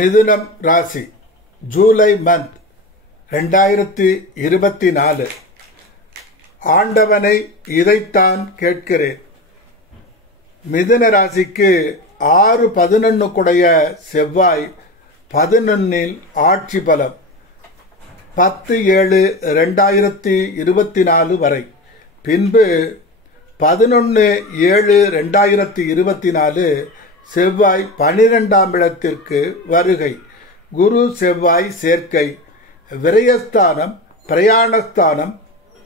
மிதுனம் ராசி July month 2024. ஆண்டவனை இதைத்தான் கேட்கிறேன். மிதுன ராசிக்கு 6-11 குடைய செவ்வாய் 11 ஆட்சி பலம் 10/7/2024 வரை. பின்பு 11/7/2024 செவ்வாய் 12ஆம் இடத்திற்கு வருகை. குரு செவ்வாய் சேர்க்கை. விரயஸ்தானம், பிரயாணஸ்தானம்,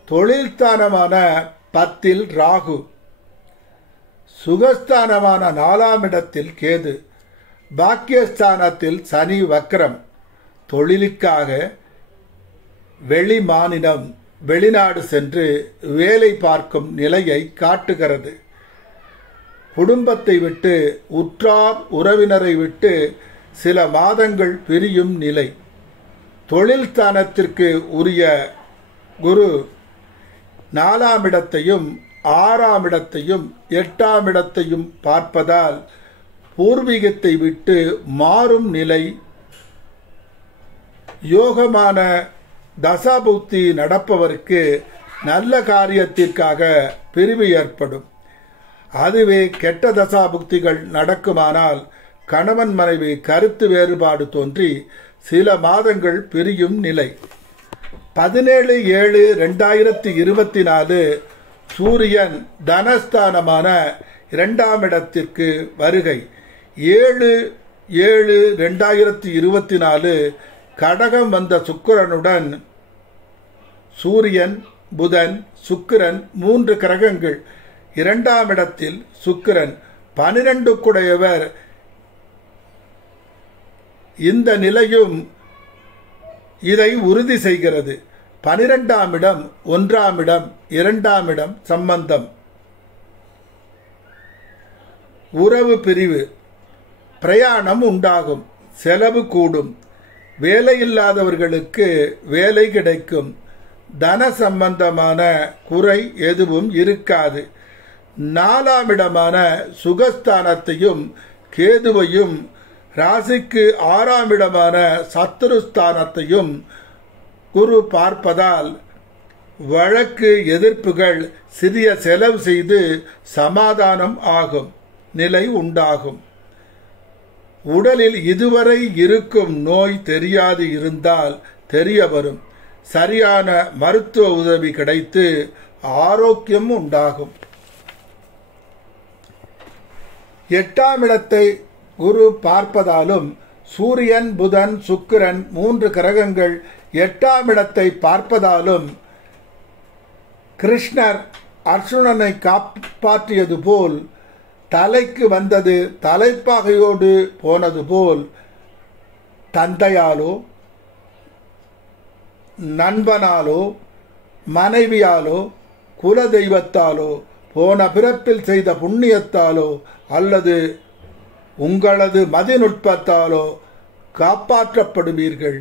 தொழில்ஸ்தானமான 10இல் ராகு. சுகஸ்தானமான 4ஆம் இடத்தில் கேது. பாக்கியஸ்தானத்தில் சனி வக்ரம். தொழிலுக்காக வெளிமாநிலம் வெளிநாடு சென்று வேலை பார்க்கும் நிலையை காட்டுகிறது. குடும்பத்தை விட்டு, உற்றார் உறவினரை விட்டு சில மாதங்கள் பிரியும் நிலை. தொழில் ஸ்தானத்திற்கு உரிய குரு 4ஆம் இடத்தையும் 6ஆம் இடத்தையும் 8ஆம் இடத்தையும் பார்ப்பதால் பூர்வீகத்தை விட்டு மாறும் நிலை. யோகமான தசாபுக்தி நடப்பவருக்கு நல்ல காரியத்திற்காக பிரிவு ஏற்படும். அதுவே கெட்ட தசாபுக்திகள் நடக்குமானால் கணவன் மனைவி கருத்து வேறுபாடு தோன்றி சில மாதங்கள் பிரியும் நிலை. 17/7/2024 சூரியன் தனஸ்தானமான 2ஆம் இடத்திற்கு வருகை. 7/7/2024 கடகம் வந்த சுக்கிரனுடன் சூரியன், புதன், சுக்கிரன் 3 கிரகங்கள் 2ஆம் இடத்தில். சுக்கிரன் 12 குடையவர். இந்த நிலையும் இதை உறுதி செய்கிறது. 12ஆம் இடம், 1ஆம் இடம், 2ஆம் இடம் சம்பந்தம். உறவு பிரிவு. பிரயாணம் உண்டாகும். செலவு கூடும். வேலையில்லாதவர்களுக்கு வேலை கிடைக்கும். தன சம்பந்தமான குறை எதுவும் இருக்காது. 4ஆம் இடமான சுகஸ்தானத்தையும் கேதுவையும் ராசிக்கு 6ஆம் இடமான சத்துருஸ்தானத்தையும் குரு பார்ப்பதால் வழக்கு எதிர்ப்புகள் சிறிய செலவு செய்து சமாதானம் ஆகும் நிலை உண்டாகும். உடலில் இதுவரை இருக்கும் நோய் தெரியாது இருந்தால் தெரிய வரும். சரியான மருத்துவ உதவி கிடைத்து ஆரோக்கியம் உண்டாகும். 8ஆம் இடத்தை குரு பார்ப்பதாலும் சூரியன், புதன், சுக்கிரன் 3 கிரகங்கள் 8ஆம் இடத்தை பார்ப்பதாலும் கிருஷ்ணர் அர்ஜுனனை காப்பாற்றியது போல் தலைக்கு வந்தது தலைப்பாகையோடு போனது போல் தந்தையாலோ, நண்பனாலோ, மனைவியாலோ, குல தெய்வத்தாலோ, போன பிறப்பில் செய்த புண்ணியத்தாலோ அல்லது உங்களது மதிநுட்பத்தாலோ காப்பாற்றப்படுவீர்கள்.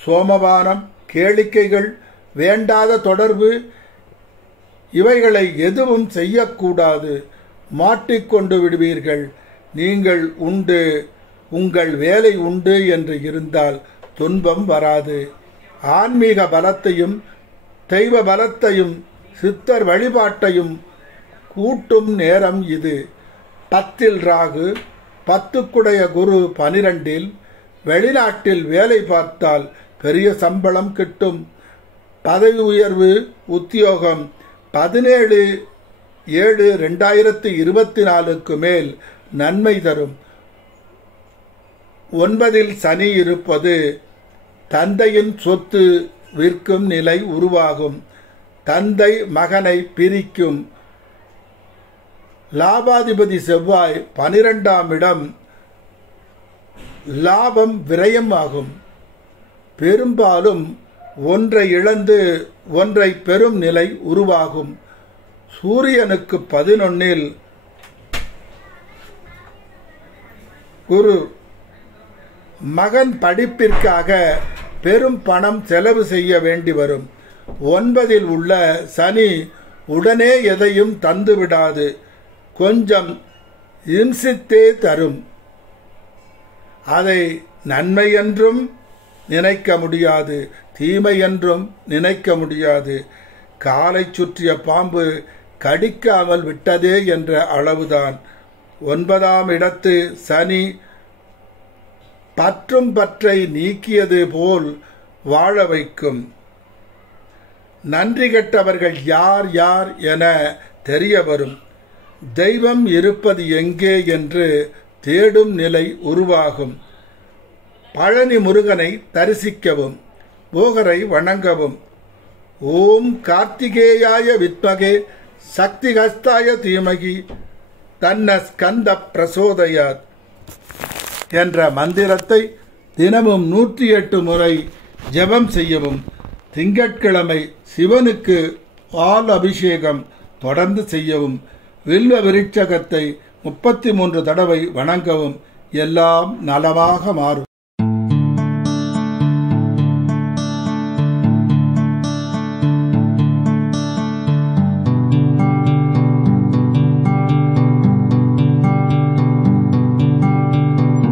சோமபானம், கேளிக்கைகள், வேண்டாத தொடர்பு இவைகளை எதுவும் செய்யக்கூடாது. மாட்டிக்கொண்டு விடுவீர்கள். நீங்கள் உண்டு, உங்கள் வேலை உண்டு என்று இருந்தால் துன்பம் வராது. ஆன்மீக பலத்தையும் தெய்வ பலத்தையும் சித்தர் வழிபாட்டையும் கூட்டும் நேரம் இது. 10இல் ராகு. 10 குடைய குரு 12இல். வெளிநாட்டில் வேலை பார்த்தால் பெரிய சம்பளம் கிட்டும். பதவி உயர்வு, உத்தியோகம் 17/7/2024 மேல் நன்மை தரும். 9இல் சனி இருப்பது தந்தையின் சொத்து விற்கும் நிலை உருவாகும். தந்தை மகனை பிரிக்கும். லாபாதிபதி செவ்வாய் 12ஆம் இடம். லாபம் விரயம் ஆகும். பெரும்பாலும் ஒன்றை இழந்து ஒன்றை பெறும் நிலை உருவாகும். சூரியனுக்கு 11இல் குரு. மகன் படிப்பிற்காக பெரும் பணம் செலவு செய்ய வேண்டி வரும். 9இல் உள்ள சனி உடனே எதையும் தந்துவிடாது. கொஞ்சம் இம்சித்தே தரும். அதை நன்மை என்றும் நினைக்க முடியாது, தீமை என்றும் நினைக்க முடியாது. காலை சுற்றிய பாம்பு கடிக்காமல் விட்டதே என்ற அளவுதான். 9ஆம் இடத்து சனி பற்றும் பற்றை நீக்கியது போல் வாழ வைக்கும். நன்றி கெட்டவர்கள் யார் யார் என தெரிய வரும். தெய்வம் இருப்பது எங்கே என்று தேடும் நிலை உருவாகும். பழனி முருகனை தரிசிக்கவும், போகரை வணங்கவும். ஓம் கார்த்திகேயாய வித்மகே சக்திஹஸ்தாய தீமகி தன்ன ஸ்கந்த பிரசோதயாத் என்ற மந்திரத்தை தினமும் 108 முறை ஜெபம் செய்யவும். திங்கட்கிழமை சிவனுக்கு பால் அபிஷேகம் தொடர்ந்து செய்யவும். வில்வ விருட்சகத்தை 33 தடவை வணங்கவும். எல்லாம் நலமாக மாறும்.